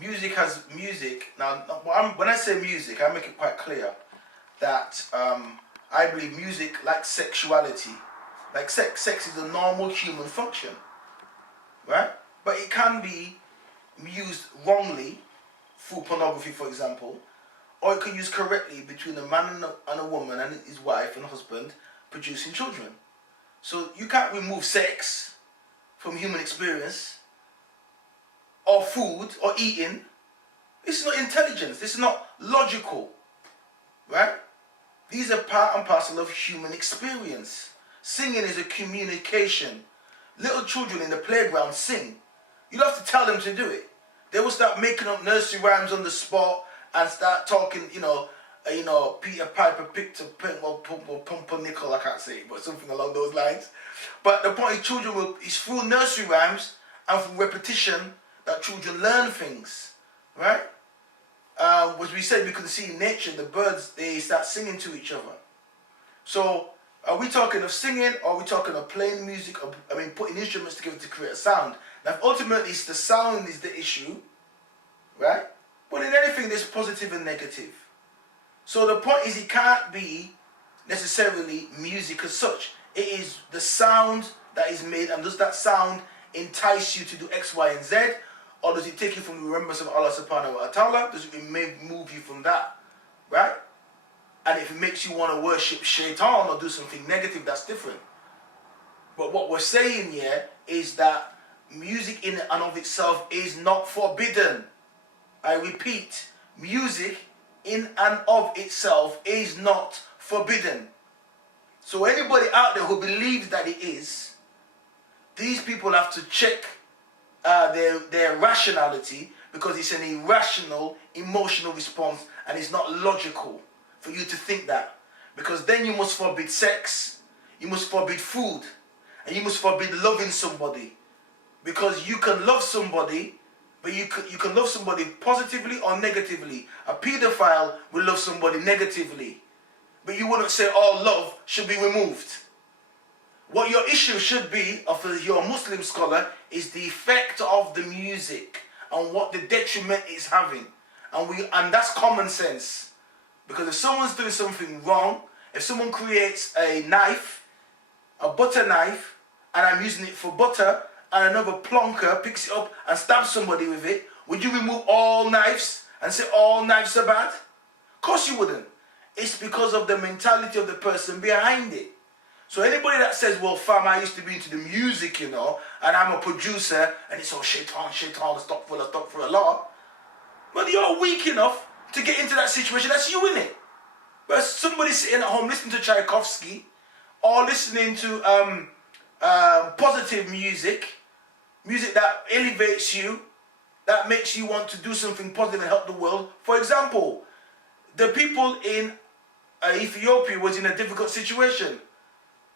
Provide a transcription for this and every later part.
music. Now, when I say music, I make it quite clear that I believe music, like sexuality, like sex is a normal human function, right? But it can be used wrongly through pornography, for example, or it can be used correctly between a man and a woman and his wife and husband producing children. So you can't remove sex from human experience, or food, or eating. This is not intelligence. This is not logical, right? These are part and parcel of human experience. Singing is a communication. Little children in the playground sing. You don't have to tell them to do it. They will start making up nursery rhymes on the spot and start talking, Peter Piper picked a pumpernickel, I can't say it, but something along those lines. But the point is, it's through nursery rhymes and through repetition that children learn things, right? As we said, we can see in nature, the birds, they start singing to each other. So, are we talking of singing, or are we talking of playing music, or, putting instruments together to create a sound? Now, ultimately, it's the sound is the issue, right? But in anything, there's positive and negative. So the point is, it can't be necessarily music as such. It is the sound that is made, and does that sound entice you to do X, Y, and Z? Or does it take you from the remembrance of Allah subhanahu wa ta'ala? Does it move you from that, right? And if it makes you want to worship shaitan or do something negative, that's different. But what we're saying here is that music in and of itself is not forbidden. I repeat, music in and of itself is not forbidden. So anybody out there who believes that it is, these people have to check their rationality, because it's an irrational, emotional response, and it's not logical for you to think that. Because then you must forbid sex, you must forbid food, and you must forbid loving somebody. Because you can love somebody, but you can love somebody positively or negatively. A paedophile will love somebody negatively. But you wouldn't say all love should be removed. What your issue should be, of your Muslim scholar, is the effect of the music and what the detriment it's having. And that's common sense. Because if someone's doing something wrong, if someone creates a knife, a butter knife, and I'm using it for butter, and another plonker picks it up and stabs somebody with it, would you remove all knives and say all knives are bad? Of course you wouldn't. It's because of the mentality of the person behind it. So anybody that says, well, fam, I used to be into the music, and I'm a producer, and it's all shaitan, astaghfirullah. Well, you're weak enough to get into that situation. That's you, innit? But somebody sitting at home listening to Tchaikovsky, or listening to positive music that elevates you, that makes you want to do something positive and help the world. For example, the people in Ethiopia was in a difficult situation.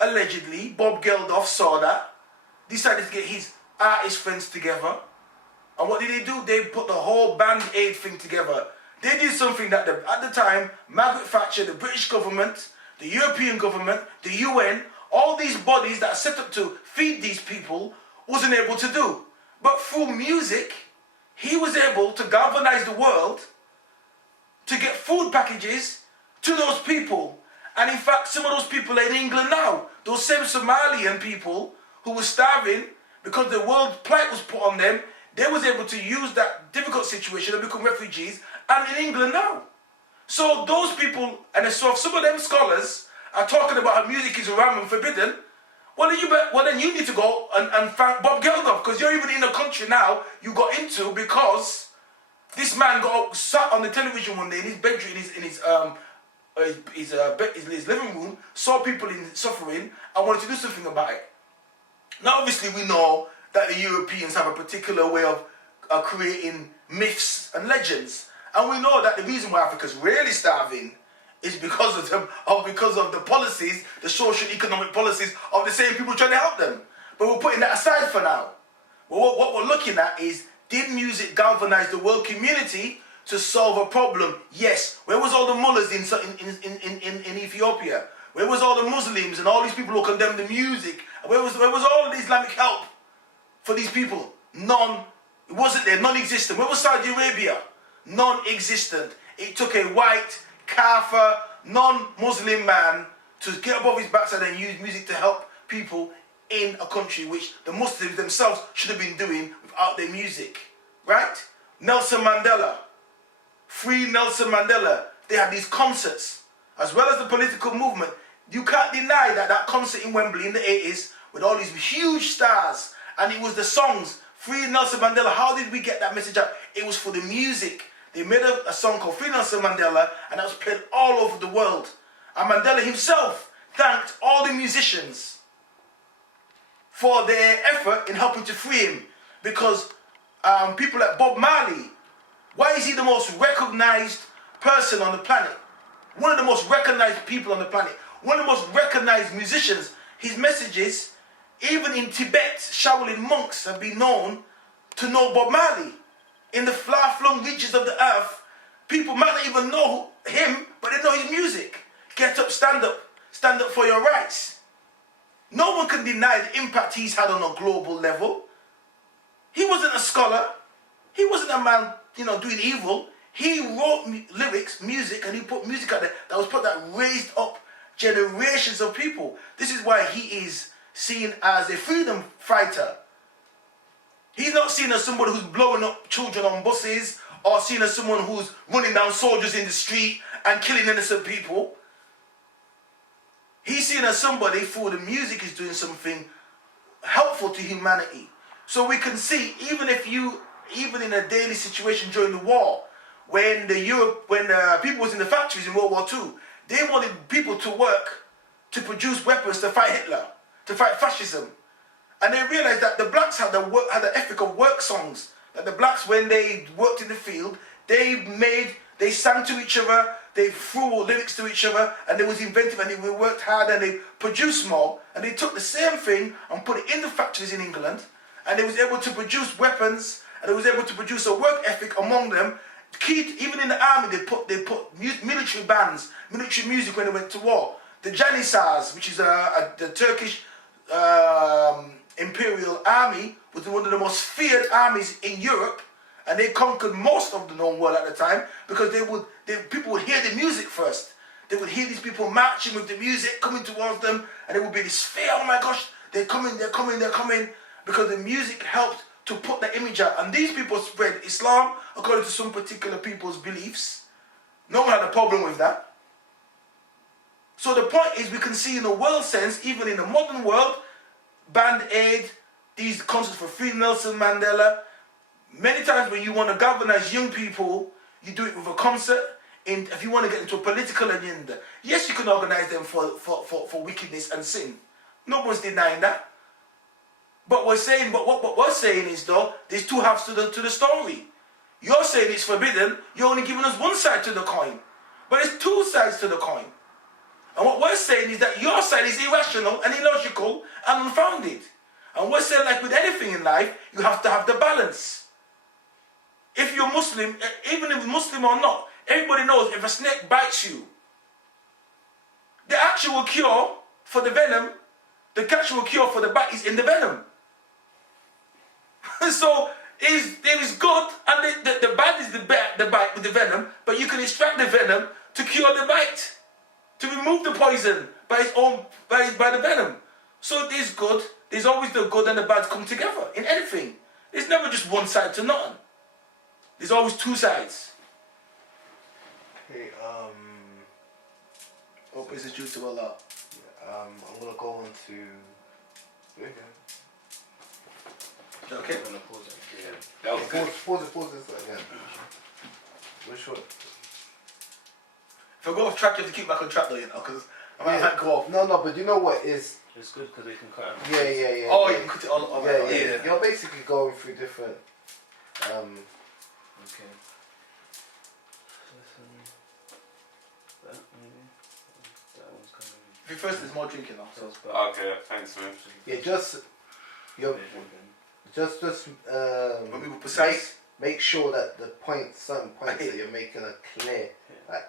Allegedly, Bob Geldof saw that, decided to get his artist friends together, and what did they do? They put the whole Band-Aid thing together. They did something that at the time, Margaret Thatcher, the British government, the European government, the UN, all these bodies that are set up to feed these people, wasn't able to do. But through music, he was able to galvanize the world to get food packages to those people. And in fact, some of those people are in England now. Those same Somalian people who were starving because the world plight was put on them, they was able to use that difficult situation and become refugees, and in England now. So those people, and so if some of them scholars are talking about how music is haram and forbidden, well then you need to go and thank Bob Geldof, because you're even in a country now you got into because this man sat on the television one day in his bedroom, in his living room, saw people suffering and wanted to do something about it. Now obviously we know that the Europeans have a particular way of creating myths and legends, and we know that the reason why Africa's really starving is because of the policies, the social economic policies of the same people trying to help them. But we're putting that aside for now. But what we're looking at is, did music galvanize the world community to solve a problem? Yes. Where was all the mullahs in Ethiopia? Where was all the Muslims and all these people who condemned the music? Where was all the Islamic help for these people? None It wasn't there, non-existent. Where was Saudi Arabia? Non-existent. It took a white, kafir, non-Muslim man to get above his backside and use music to help people in a country which the Muslims themselves should have been doing without their music. Right? Nelson Mandela. Free Nelson Mandela. They had these concerts. As well as the political movement. You can't deny that that concert in Wembley in the 80s with all these huge stars, and it was the songs, Free Nelson Mandela. How did we get that message out? It was for the music. They made a song called Free Nelson Mandela, and that was played all over the world. And Mandela himself thanked all the musicians for their effort in helping to free him. Because people like Bob Marley, why is he the most recognized person on the planet? One of the most recognized people on the planet. One of the most recognized musicians. His messages, even in Tibet, Shaolin monks have been known to know Bob Marley. In the far-flung reaches of the earth, people might not even know him, but they know his music. Get up, stand up for your rights. No one can deny the impact he's had on a global level. He wasn't a scholar. He wasn't a man, doing evil. He wrote lyrics, music, and he put music out there that raised up generations of people. This is why he is seen as a freedom fighter. He's not seen as somebody who's blowing up children on buses or seen as someone who's running down soldiers in the street and killing innocent people. He's seen as somebody through the music is doing something helpful to humanity. So we can see, even in a daily situation during the war, when the people was in the factories in World War II, they wanted people to work to produce weapons to fight Hitler, to fight fascism. And they realized that the blacks had the ethic of work songs. That the blacks, when they worked in the field, they sang to each other, they threw lyrics to each other, and they was inventive and they worked hard and they produced more. And they took the same thing and put it in the factories in England, and they was able to produce weapons, and they was able to produce a work ethic among them. Even in the army, they put military bands, military music when they went to war. The Janissars, which is the Turkish Imperial Army, was one of the most feared armies in Europe, and they conquered most of the known world at the time because people would hear the music first. They would hear these people marching with the music coming towards them, and there would be this fear. Oh my gosh, they're coming, because the music helped to put the image out. And these people spread Islam according to some particular people's beliefs. No one had a problem with that. So the point is, we can see in the world sense, even in the modern world, Band Aid, these concerts for Free Nelson Mandela. Many times when you want to galvanize young people, you do it with a concert. And if you want to get into a political agenda, yes, you can organize them for wickedness and sin. No one's denying that. But what we're saying is, though, there's two halves to the story. You're saying it's forbidden. You're only giving us one side to the coin. But there's two sides to the coin. And what we're saying is that your side is irrational and illogical and unfounded. And we're saying, like with anything in life, you have to have the balance. If you're Muslim, even if Muslim or not, everybody knows if a snake bites you, the actual cure for the venom, the actual cure for the bite is in the venom. So there is good, and the bad is the bite with the venom, but you can extract the venom to cure the bite, to remove the poison by the venom. So there's good. There's always the good and the bad come together in anything. There's never just one side to nothing. There's always two sides. Okay, All praise is due to Allah. I'm gonna go on to. Okay. I'm gonna pause it. Yeah, that was good. Pause this again. We're short. If I go off track, you have to keep back on track though, because I might go off. No, but you know what is? It's good because we can cut out. Yeah. Oh, you can cut it all. Yeah. You're basically going through different. Okay. That maybe. That one's coming. If you first, there's more drinking now. So. Okay, thanks, man. Yeah, just When we were precise. make sure that certain points that you're making are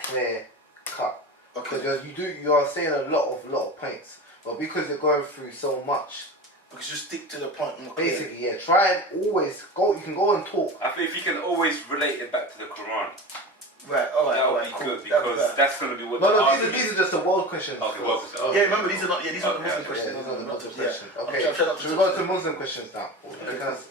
clear cut. Okay. Because you are saying a lot of points, but because you're going through so much, Because you stick to the point more clearly. Basically, yeah. Try and always go. You can go and talk. I think if you can always relate it back to the Quran, Right, alright, that would alright, be cool. good That'd be because better. that's going to be what No, the no. argument These are just the world questions. Okay, well, Yeah, remember these are not. Yeah, these are not Okay, Muslim okay. questions. These are the Muslim Yeah. questions. I'm Okay. trying to Should we go to Muslim questions now? Because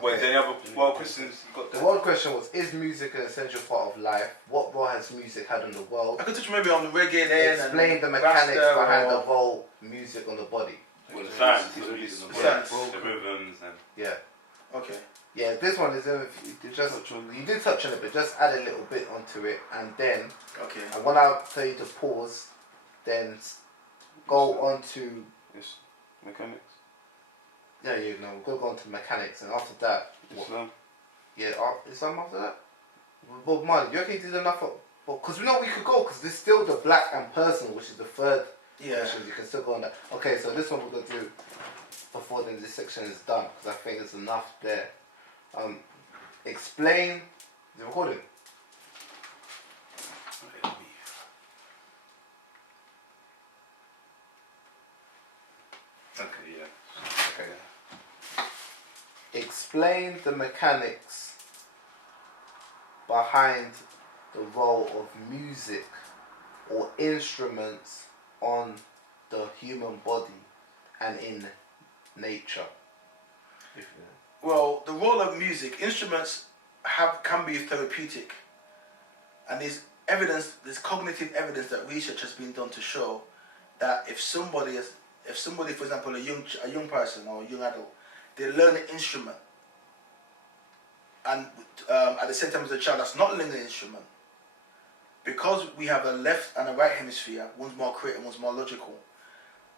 Wait, any other world questions you got the there? world question was: is music an essential part of life? What role has music had in the world? I could touch maybe on the reggae then. Explain the and mechanics Rasta behind the or- whole music on the body. Well, the science, the reason, the Science. rhythms and... Yeah. Okay. Yeah, this one is you did touch on it, but just add a little bit onto it, and then Okay. and when I tell you to pause, then go on to Yes. Mechanics. yeah, you know, we'll go on to mechanics, and after that, Islam. Islam after that. Bob Marley, you reckon you did enough? Because we know we could go, because there's still the black and personal, which is the third Yeah. section. You can still go on that. Okay, so this one we're gonna do before then this section is done, because I think there's enough there. Explain the recording. Okay, yeah. Okay. Explain the mechanics behind the role of music or instruments on the human body and in nature. Well, the role of music, instruments can be therapeutic, and there's cognitive evidence that research has been done to show that if somebody, for example, a young person or a young adult, they learn an instrument, and at the same time as a child that's not learning an instrument, because we have a left and a right hemisphere, one's more creative, one's more logical,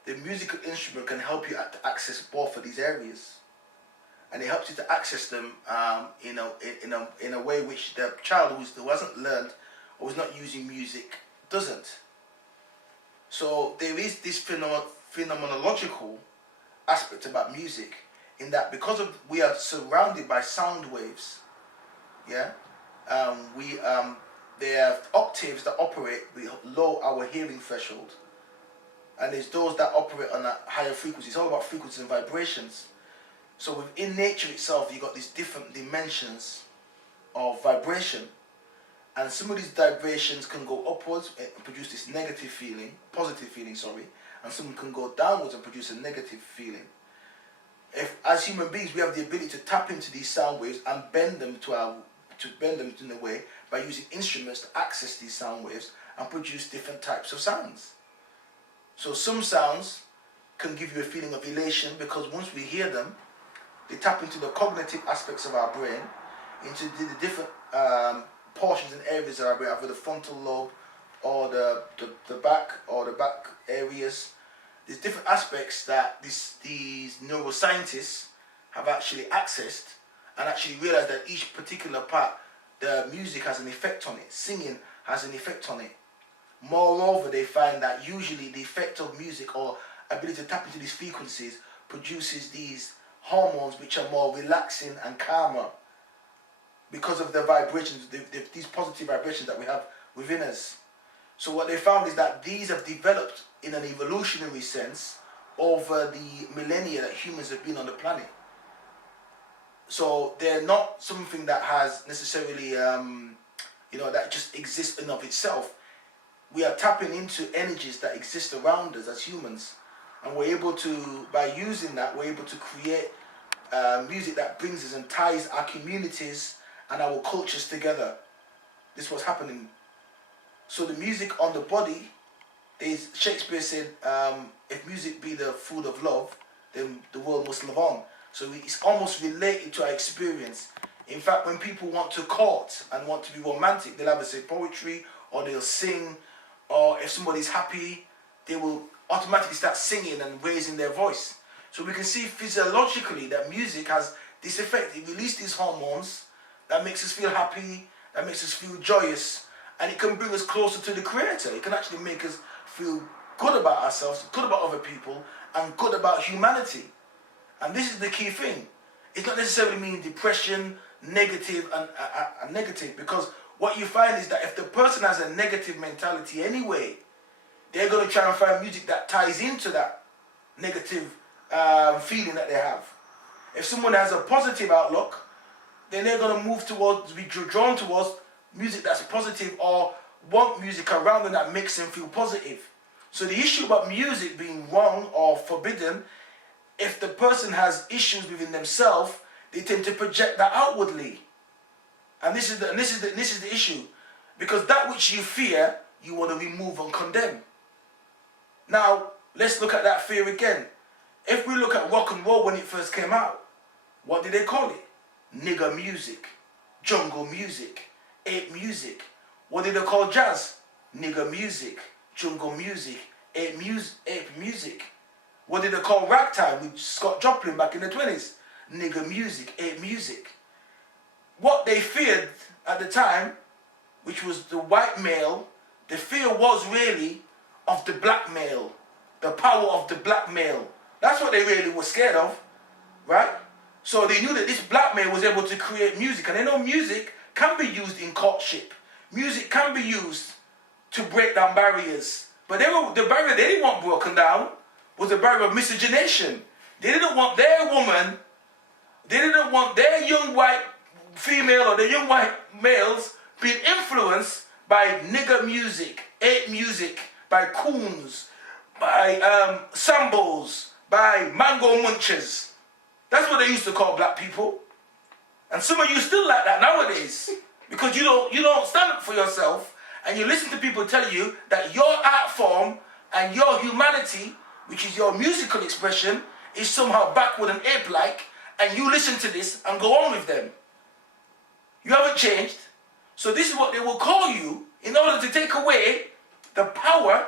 the musical instrument can help you to access both of these areas. And it helps you to access them in a way which the child who hasn't learned or is not using music doesn't. So there is this phenomenological aspect about music, in that because we are surrounded by sound waves, yeah, there are octaves that operate below our hearing threshold, and there's those that operate on a higher frequency. It's all about frequencies and vibrations. So within nature itself, you've got these different dimensions of vibration, and some of these vibrations can go upwards and produce this positive feeling, and some can go downwards and produce a negative feeling. If, as human beings, we have the ability to tap into these sound waves and bend them in a way by using instruments to access these sound waves and produce different types of sounds. So some sounds can give you a feeling of elation because once we hear them, they tap into the cognitive aspects of our brain, into the different portions and areas of our brain, either the frontal lobe or the back areas. There's different aspects that these neuroscientists have actually accessed and actually realized that each particular part, the music has an effect on it. Singing has an effect on it. Moreover, they find that usually the effect of music or ability to tap into these frequencies produces these hormones which are more relaxing and calmer because of the vibrations, these positive vibrations that we have within us. So what they found is that these have developed in an evolutionary sense over the millennia that humans have been on the planet. So they're not something that has necessarily, that just exists in of itself. We are tapping into energies that exist around us as humans. And we're able to, by using that, we're able to create music that brings us and ties our communities and our cultures together. This is what's happening. So the music on the body, Shakespeare said, if music be the food of love, then the world must live on. So it's almost related to our experience. In fact, when people want to court and want to be romantic, they'll either say poetry or they'll sing, or if somebody's happy, they will automatically start singing and raising their voice. So we can see physiologically that music has this effect. It releases these hormones that makes us feel happy, that makes us feel joyous, and it can bring us closer to the Creator. It can actually make us feel good about ourselves, good about other people, and good about humanity. And this is the key thing. It's not necessarily meaning depression, negative, and negative, because what you find is that if the person has a negative mentality anyway, they're going to try and find music that ties into that negative feeling that they have. If someone has a positive outlook, then they're going to move towards, be drawn towards music that's positive, or want music around them that makes them feel positive. So the issue about music being wrong or forbidden, if the person has issues within themselves, they tend to project that outwardly. And this is the issue. Because that which you fear, you want to remove and condemn. Now, let's look at that fear again. If we look at rock and roll when it first came out, what did they call it? Nigger music, jungle music, ape music. What did they call jazz? Nigger music, jungle music, ape music. What did they call ragtime with Scott Joplin back in the 20s? Nigger music, ape music. What they feared at the time, which was the white male, the fear was really of the black male, the power of the black male. That's what they really were scared of, right? So they knew that this black man was able to create music, and they know music can be used in courtship. Music can be used to break down barriers. But the barrier they didn't want broken down was the barrier of miscegenation. They didn't want their woman, they didn't want their young white female or the young white males being influenced by nigger music, ape music, by coons, by sambos, by mango munchers. That's what they used to call black people. And some of you still like that nowadays. Because you don't stand up for yourself, and you listen to people tell you that your art form and your humanity, which is your musical expression, is somehow backward and ape-like, and you listen to this and go on with them. You haven't changed. So this is what they will call you in order to take away the power